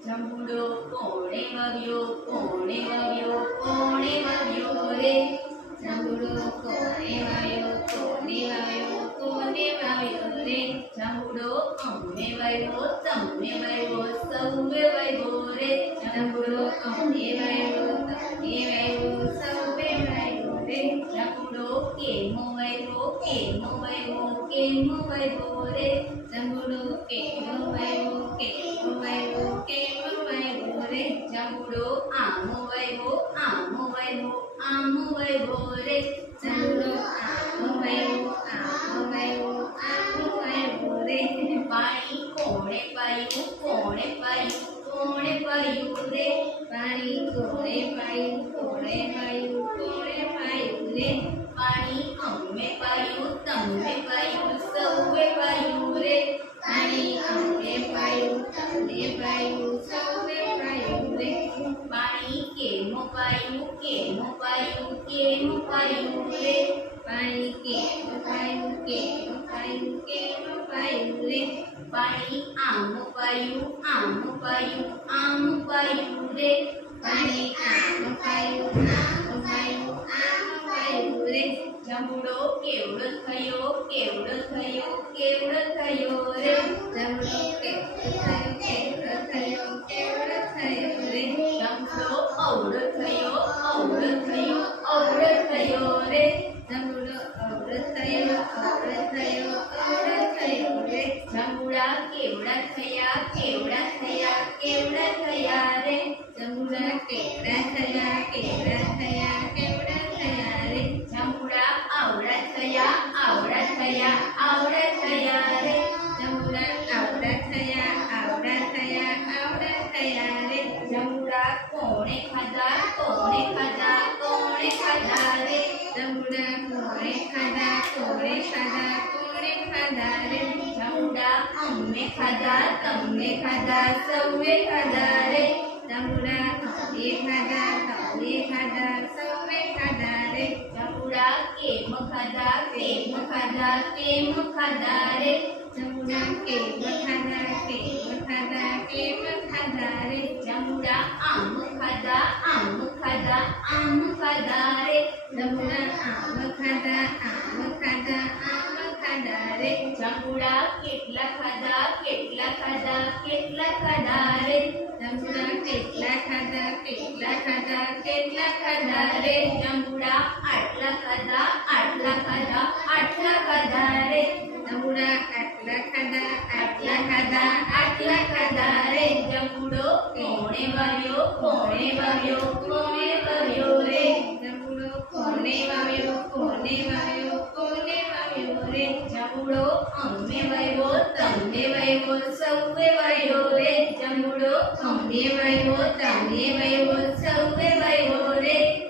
જંબુડો કોણે વાવ્યો રે જંબુડો કોણે વાવ્યો રે જંબુડો અમને વાવ્યો તમને વાવ્યો સૌએ વાવ્યો રે જંબુડો અમને વાવ્યો તમને વાવ્યો સૌએ વાવ્યો રે જંબુડો કેમો વાવ્યો રે જંબુડો કેમો વાવ્યો રે જંબુડો આમો વાવ્યો રે જંબુડો આમો વાવ્યો રે પાણી કોણે પાયું રે પાણી કોણે પાયું રે પાણી અમે પાયું તમને પાયું સૌએ પાયું રે પાણી અમે પાયું તમને પાયું સૌએ પાયું રે પાણી કેમો પાયું રે પાણી કેમો પાયું રે પાણી આમો પાયું રે પાણી આમો પાયું રે જંબુડો કેવડો થયો રે જંબુડો કેવડો થયો રે જંબુડો અવળો થયો રે જંબુડો અવળો થયો રે જંબુડા કેવડા થયા રે જંબુડા કેવડા થયા રે જંબુડા આવડા થયા રે જંબુડા આવડા થયા રે જંબુડા કોણે ખાધા રે જંબુડા કોણે ખાધા રે જંબુડા અમને ખાધા તમને ખાધા સૌએ ખાધા રે જંબુડા અમને ખાધા તમને ખાધા સૌએ ખાધા રે જંબુડા કેમ ખાધા રે જંબુડા કેમ ખાધા રે જંબુડા આમ ખાધા રે જંબુડા આમ ખાધા રે જંબુડા કેટલા ખાધા રે જંબુડા કેટલા ખાધા રે જંબુડા આટલા ખાધા રે જંબુડા આટલા ખાધા રે જંબુડો કોણે વાવ્યો રે જંબુડો કોણે વાવ્યો રે જંબુડો અમે વાવ્યો તમને વાવ્યો સૌએ વાવ્યો રે જંબુડો અમને વાવ્યો તમને વાવ્યો સૌએ વાવ્યો રે